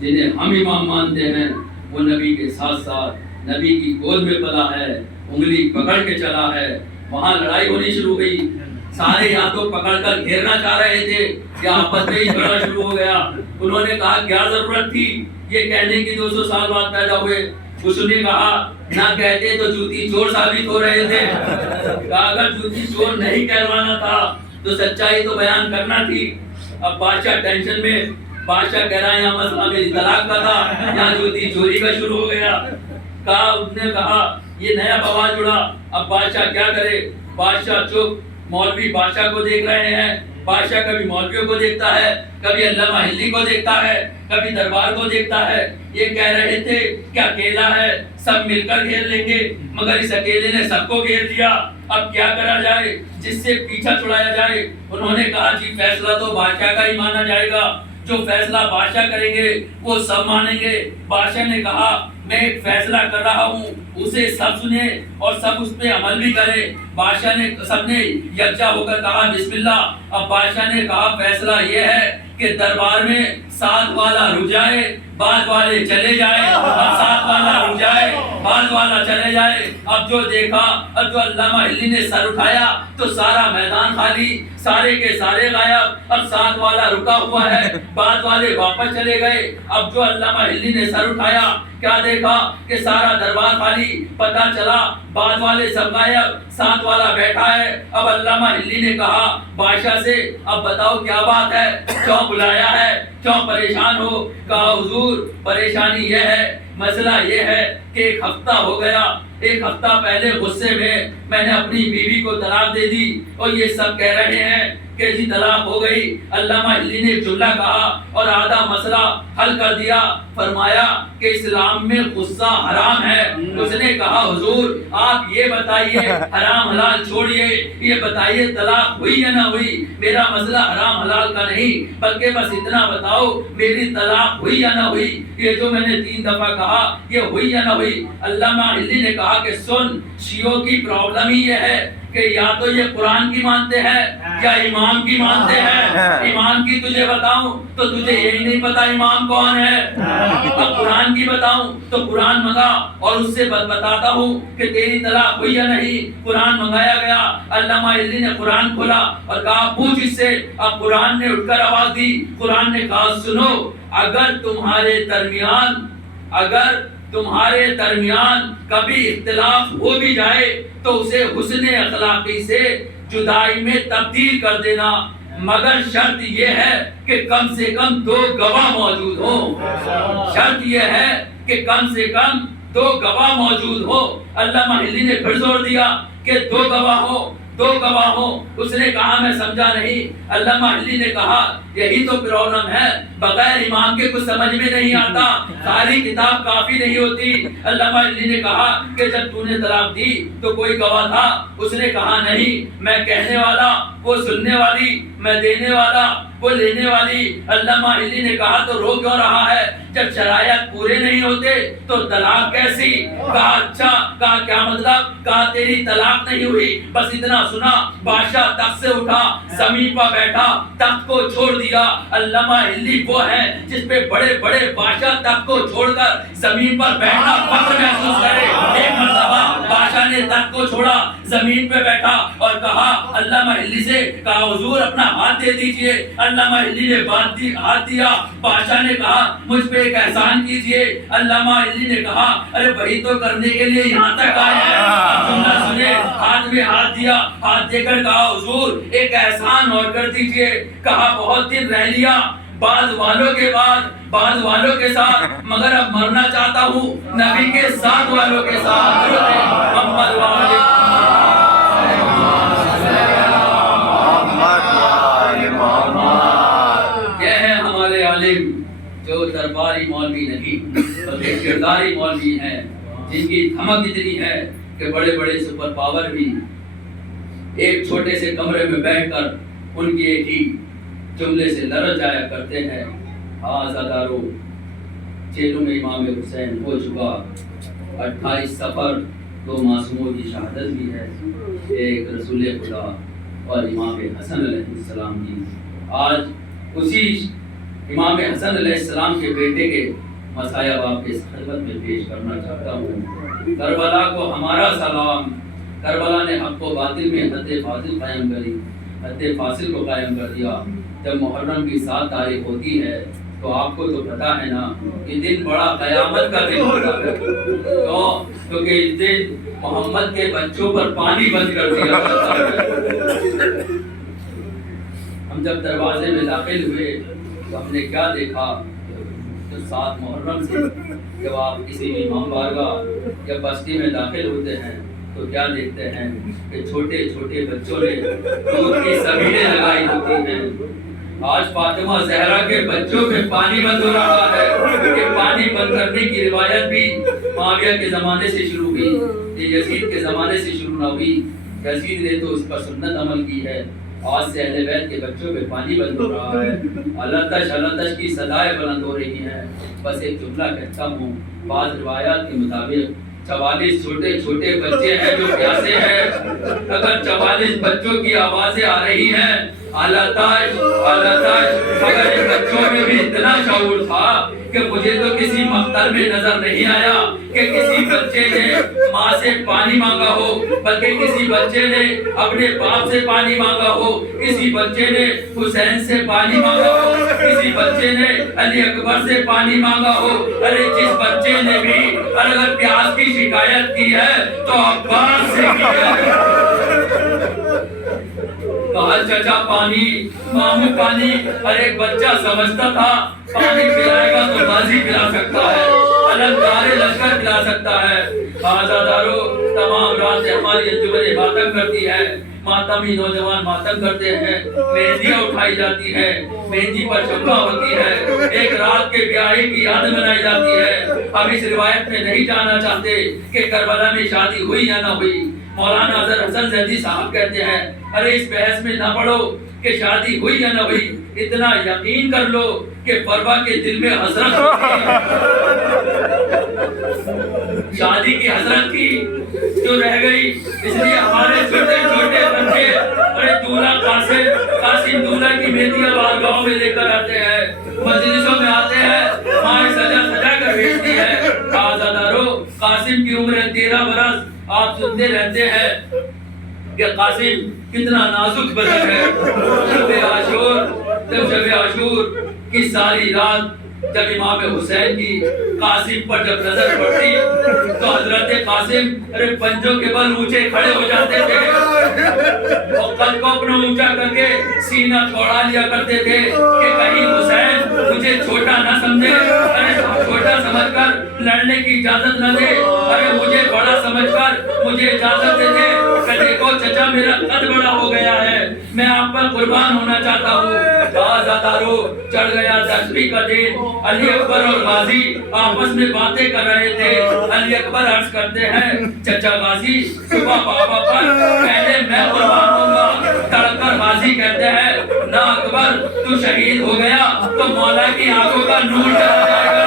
جنہیں ہم امام مانتے ہیں وہ نبی کے ساتھ ساتھ نبی کی گود میں پلا ہے، انگلی پکڑ کے چلا ہے۔ وہاں لڑائی ہونی شروع ہوئی، سارے یا تو پکڑ کر گھیرنا چاہ رہے تھے یا آپس میں ہی جھگڑا شروع ہو گیا۔ انہوں نے کہا کیا ضرورت تھی یہ کہنے کی 200 سال بعد پیدا ہوئے؟ اس نے کہا نہ کہتے تو جوتی چور ثابت ہو رہے تھے، کہا اگر جوتی چور نہیں کہلوانا تھا تو سچائی تو بیان کرنا تھی۔ اب بادشاہ ٹینشن میں، بادشاہ کہہ رہا ہے یہاں مسئلہ میری طلاق کا تھا، یہاں جوتی چوری کا شروع ہو گیا۔ کہا اس نے کہا یہ نیا بواز اڑا، اب بادشاہ کیا کرے؟ بادشاہ چپ، مولوی بادشاہ کو دیکھ رہے ہیں، بادشاہ کبھی مولویوں کو دیکھتا ہے، کبھی علامہ علی کو دیکھتا ہے، کبھی دربار کو دیکھتا ہے۔ یہ کہہ رہے تھے کہ اکیلا ہے، سب مل کر گھیر لیں گے، مگر اس اکیلے نے سب کو گھیر دیا، اب کیا کرا جائے جس سے پیچھا چھڑایا جائے؟ انہوں نے کہا جی فیصلہ تو بادشاہ کا ہی مانا جائے گا، جو فیصلہ بادشاہ کریں گے وہ سب مانیں گے۔ بادشاہ نے کہا میں ایک فیصلہ کر رہا ہوں، اسے سب سنیں اور سب اس پہ عمل بھی کریں۔ بادشاہ نے سب نے یکجا ہو کر کہا بسم اللہ۔ اب بادشاہ نے کہا فیصلہ یہ ہے کہ دربار میں ساتھ والا رک جائے، بعد والے چلے جائے، اب ساتھ والا رک جائے، بعد والا چلے جائے۔ اب جو دیکھا، اب جو علامہ علی نے سر اٹھایا تو سارا میدان خالی، سارے کے سارے غائب، اب ساتھ والا رکا ہوا ہے، بعد والے واپس چلے گئے۔ اب جو علامہ علی نے سر اٹھایا کیا دیکھا کہ سارا دربار خالی، پتہ چلا بعد والے سب غائب، ساتھ والا بیٹھا ہے۔ اب علامہ علی نے کہا بادشاہ سے اب بتاؤ کیا بات ہے، کیوں بلایا ہے، کیوں پریشان ہو؟ کہا حضور پریشانی یہ ہے، مسئلہ یہ ہے کہ ایک ہفتہ ہو گیا، ایک ہفتہ پہلے غصے میں نے اپنی بیوی کو طلاق دے دی، اور یہ سب کہہ رہے ہیں کہ جی طلاق ہو گئی۔ علامہ علی نے جملہ کہا اور آدھا مسئلہ حل کر دیا، فرمایا کہ اسلام میں غصہ حرام ہے۔ اس نے کہا حضور آپ یہ بتائیے، حرام حلال چھوڑیے، یہ بتائیے طلاق ہوئی یا نہ ہوئی؟ میرا مسئلہ حرام حلال کا نہیں، بلکہ بس اتنا بتاؤ میری طلاق ہوئی یا نہ ہوئی؟ یہ جو میں نے 3 دفعہ کہا یہ ہوئی یا نہ ہوئی؟ علامہ علی نے کہا کہ سن، شیعوں کی پرابلم ہی یہ ہے کہ یا تو یہ قرآن کی مانتے ہیں یا امام کی مانتے ہیں۔ امام کی تجھے بتاؤں تو تجھے یہی نہیں پتا امام کون ہے، اب قرآن کی بتاؤں تو قرآن منگا اور اس سے بتاتا ہوں کہ تیری طلاق ہوئی یا نہیں۔ قرآن منگایا گیا، علامہ علی نے قرآن کھولا اور کہا پوچھ اس سے۔ اب قرآن نے اٹھ کر آواز دی، قرآن نے کہا سنو، اگر تمہارے درمیان کبھی اختلاف ہو بھی جائے تو اسے حسن اخلاقی سے جدائی میں تبدیل کر دینا، مگر شرط یہ ہے کہ کم سے کم 2 گواہ موجود ہوں۔ شرط یہ ہے کہ کم سے کم 2 گواہ موجود ہو۔ علامہ علی نے پھر زور دیا کہ 2 گواہ ہو، 2 گواہ ہو۔ اس نے کہا میں سمجھا نہیں۔ علامہ علی نے کہا یہی تو پرابلم ہے، بغیر امام کے کچھ سمجھ میں نہیں آتا، خالی کتاب کافی نہیں ہوتی۔ علامہ علی نے کہا کہ جب تو نے طلاق دی تو کوئی گواہ تھا؟ اس نے کہا نہیں، میں کہنے والا، وہ سننے والی، میں دینے والا، وہ لینے والی۔ علامہ علی نے کہا تو رو کیوں رہا ہے؟ جب شرائط پورے نہیں ہوتے تو طلاق کیسی؟ کہا اچھا، کہا کیا مطلب؟ کہا تیری طلاق نہیں ہوئی، بس اتنا سنا، بادشاہ تخت سے اٹھا، زمین پر بیٹھا، تخت کو چھوڑ دیا۔ علامہ علی وہ ہے جس پہ بڑے بڑے بادشاہ تخت کو چھوڑ کر زمین پر بیٹھنا فخر محسوس کرے۔ ایک مرتبہ بادشاہ نے تخت کو چھوڑا، زمین پہ بیٹھا اور کہا علامہ علی سے، کہا حضور اپنا ہاتھ دے دیجئے۔ علامہ علی نے ہاتھ دیا۔ بادشاہ نے کہا مجھ پہ ایک احسان کیجئے۔ علامہ علی نے کہا ارے وہی تو کرنے کے لیے یہاں تک آئے ہیں، سننا سنے۔ ہاتھ میں ہاتھ دیا، ہاتھ دے کر کہا حضور ایک احسان اور کر دیجئے۔ کہا بہت دن رہ لیا بعد والوں کے بعد، بعد والوں کے ساتھ، مگر اب مرنا چاہتا ہوں نبی کے ساتھ والوں کے ساتھ۔ محمد والے یہ ہے ہمارے عالم جو درباری مولوی نہیں بلکہ کرداری مولوی ہیں، جن کی دھمک اتنی ہے کہ بڑے بڑے سپر پاور بھی ایک چھوٹے سے کمرے میں بیٹھ کر ان کی ایک ہی جملے سے لرز جایا کرتے ہیں۔ آزادارو جیلوں میں امام حسین ہو چکا 28 سفر، 2 معصوموں کی شہادت بھی ہے، ایک رسول خدا اور امام حسن علیہ السلام کی۔ آج اسی امام حسن علیہ السلام کے بیٹے کے مسایہ آپ کے خدمت میں پیش کرنا چاہتا ہوں۔ کربلا کو ہمارا سلام۔ کربلا نے حق و باطل میں حد فاصل قائم کری، حد فاصل کو قائم کر دیا۔ جب محرم کی 7 تاریخ ہوتی ہے تو آپ کو تو پتا ہے نا، یہ دن بڑا قیامت کا دن ہوتا ہے، کیونکہ اس دن محمد کے بچوں پر پانی بند کر دیا جاتا ہے۔ ہم جب دروازے میں داخل ہوئے تو ہم نے کیا دیکھا؟ تو 7 محرم سے جب آپ کسی بھی امام بارگاہ یا بستی میں داخل ہوتے ہیں تو کیا دیکھتے ہیں کہ چھوٹے چھوٹے بچوں نے دودھ کی سبیلیں لگائی ہوتی ہیں۔ آج فاطمہ زہرا کے بچوں پہ پانی بند ہو رہا ہے کہ پانی بند کرنے کی روایت بھی معاویہ کے زمانے سے شروع ہوئی، یہ یزید کے زمانے سے شروع نہ ہوئی۔ یزید نے تو اس پر سنت عمل کی ہے، آج سے اہل بیت کے بچوں پہ پانی بند ہو رہا ہے، علتش کی صدائیں بلند ہو رہی ہیں۔ بس ایک جملہ کہتا ہوں، بعض روایات کے مطابق 44 چھوٹے چھوٹے بچے ہیں جو پیاسے ہیں۔ اگر 44 بچوں کی آوازیں آ رہی ہیں علتش، مگر ان بچوں میں بھی اتنا شعور تھا کہ مجھے تو کسی مقتل میں نظر نہیں آیا کہ کسی بچے نے ماں سے پانی مانگا ہو، بلکہ کسی بچے نے اپنے باپ سے پانی مانگا ہو، کسی بچے نے حسین سے پانی مانگا ہو، کسی بچے نے علی اکبر سے پانی مانگا ہو۔ ارے جس بچے نے بھی اگر پیاس کی شکایت کی ہے تو عباس سے کی ہے۔ کہا چچا پانی، مامو پانی۔ ہر ایک بچہ سمجھتا تھا پانی پلائے گا تو بازی پلا سکتا ہے، علمدار لشکر پلا سکتا ہے۔ آزادارو تمام رات ہماری انجمن ماتم کرتی ہے، ماتمی نوجوان ماتم کرتے ہیں، مہندیاں اٹھائی جاتی ہے، مہندی پر شمع ہوتی ہے، ایک رات کے بیاہی کی یاد منائی جاتی ہے۔ ہم اس روایت میں نہیں جانا چاہتے کہ کربلا میں شادی ہوئی یا نہ ہوئی۔ مولانا اظہر حسن زیدی صاحب کہتے ہیں ارے اس بحث میں نہ پڑو کہ شادی ہوئی یا نہ ہوئی، اتنا یقین کر لو کہ پروا کے دل میں حسرت ہوتی ہے۔ شادی کی حسرت کی جو رہ گئی، اس لیے ہمارے چھوٹے چھوٹے بچے ارے دولہا قاسم دولہا کی مہندیاں بارگاہوں میں لے کر آتے ہیں، مجلسوں میں آتے ہیں، مائیں سجا کر بھیجتی ہے۔ آزادارو قاسم کی عمر ہے 13 برس۔ آپ سنتے رہتے ہیں کہ قاسم کتنا نازک بدن ہے۔ شب عاشور کی ساری رات جب امام حسین کی قاسم پر جب نظر پڑتی تو حضرت قاسم ارے پنجوں کے بل اونچے کھڑے ہو جاتے تھے اور قد کو اپنا اونچا کر کے سینہ چھوڑا لیا کرتے تھے کہ کہیں حسین مجھے چھوٹا نہ سمجھے، ارے چھوٹا سمجھ کر لڑنے کی اجازت نہ دے، ارے مجھے بڑا سمجھ کر مجھے اجازت دے دے۔ کہ دیکھو چچا میرا قد بڑا ہو گیا ہے، میں آپ پر قربان ہونا چاہتا ہوں۔ آزادارو چڑھ گیا 10ویں کا دن، علی اکبر اور غازی آپس میں باتیں کر رہے تھے۔ علی اکبر عرض کرتے ہیں چچا غازی صبح بابا پر پہلے میں قربان ہوں گا۔ تڑپ کر غازی کہتے ہیں نہ اکبر، تو شہید ہو گیا تو مولا کی آنکھوں کا نور چلا جائے گا،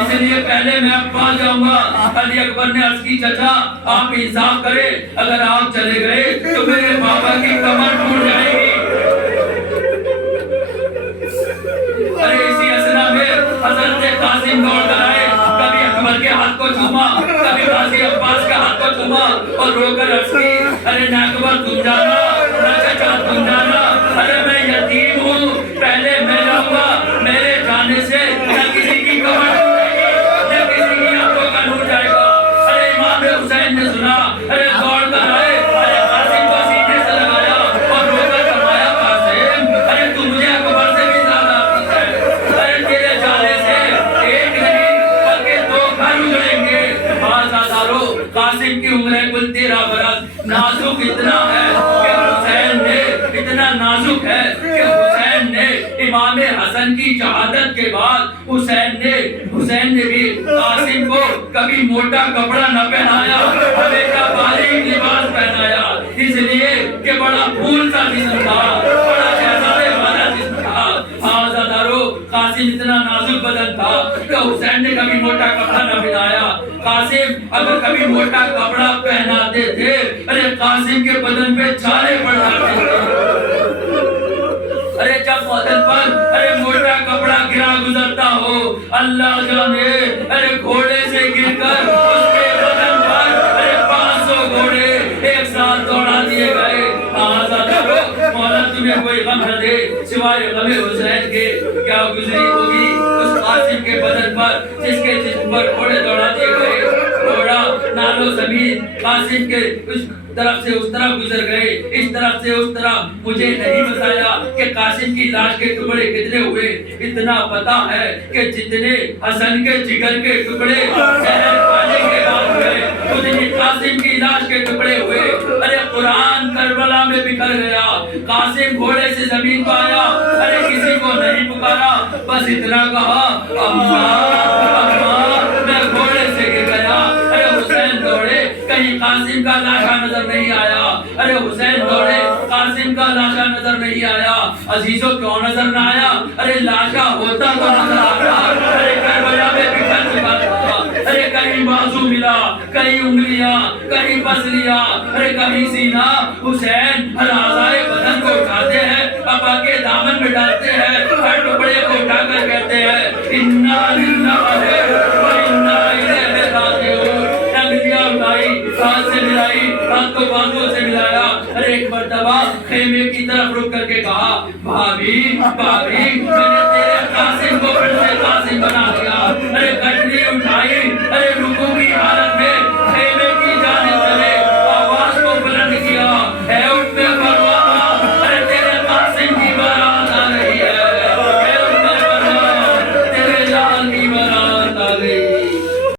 اس لیے پہلے میں پاس جاؤں گا۔ علی اکبر نے عرض کی چچا آپ انصاف کریں، اگر آپ چلے گئے تو میرے بابا کی کمر ٹوٹ جائے گی۔ ارے اسی اسنا میں حضرت قاسم دوڑ کر آئے، کبھی اکبر کے ہاتھ کو چوما، کبھی غازی عباس کے ہاتھ کو چوما اور رو کر عرض کی ارے نہ اکبر تم جانا، نہ چچا تم جانا، ارے میں یتیم ہوں، پہلے میں جاؤں گا، میرے جانے سے نہ کسی کی کمر ٹوٹے گی نہ کسی کی آنکھوں کا نور جائے گا۔ ارے امام حسین نے سنا، ارے دوڑ کر آئے، ارے قاسم کو سینے سے لگایا اور رو کر فرمایا قاسم ارے تو مجھے اکبر سے بھی زیادہ حافظ ہے، ارے تیرے جانے سے ایک نہیں بلکہ 2 گھر اجڑیں گے۔ آزادارو قاسم کی عمریں کل 13 برس، نازک اتنا ہے کہ حسین نے اتنا نازک ہے کہ حسین نے امام حسن کی شہادت کے بعد حسین نے بھی قاسم کو کبھی موٹا کپڑا نہ پہنایا، ہمیشہ باریک لباس پہنایا، اس لیے کہ بڑا پھول کا جسم تھا، بڑا شہزادے والا جسم تھا۔ آزادارو قاسم اتنا نازک بدن تھا کہ حسین نے کبھی موٹا کپڑا نہ پہنایا۔ قاسم اگر کبھی موٹا کپڑا پہناتے تھے، ارے قاسم کے بدن پہ چھالے پڑ جاتے تھے۔ ارے جب بدن پر ارے موٹا کپڑا گرا گزرتا ہو، اللہ جانے ارے گھوڑے سے گر کر اس کے بدن پر ارے 500 گھوڑے ایک ساتھ دوڑا دیے گئے۔ آزادارو مولا تمہیں کوئی غم نہ دے سوائے غم حسین کے، کیا گزری ہوگی اس قاسم کے بدن پر جس کے جسم پر گھوڑے دوڑا دیے گئے۔ گھوڑا نالو زمین قاسم کے اس طرف سے اس طرف گزر گئے، اس طرف سے اس طرف۔ مجھے نہیں بتایا کہ قاسم کی لاش کے ٹکڑے کتنے ہوئے، اتنا پتا ہے کہ جتنے حسن کے جگر کے ٹکڑے زہر کھانے کے بعد ہوئے، اتنی قاسم کی لاش کے ٹکڑے ہوئے۔ ارے قرآن کربلا میں بکھر گیا، قاسم گھوڑے سے زمین پہ آیا، ارے کسی کو نہیں پکارا، بس اتنا کہا اماں میں گھوڑے سے گر گیا۔ ارے حسین دوڑے، کہیں قاسم کا لاشا نظر نہیں آیا، ارے حسین دوڑے، قاسم کا لاشا نظر نہیں آیا۔ عزیزوں کیوں نظر نہ آیا؟ ارے لاشا ہوتا تو نظر آتا، ارے کربلا میں بکھر چکا تھا۔ ارے کہیں بازو ملا، کہیں انگلیاں، کہیں پسلیاں، ارے کہیں سینہ۔ حسین ہر اعضائے بدن کو اٹھاتے ہیں، ابا کے دامن میں ڈالتے ہیں، ہر ٹکڑے کو اٹھا کر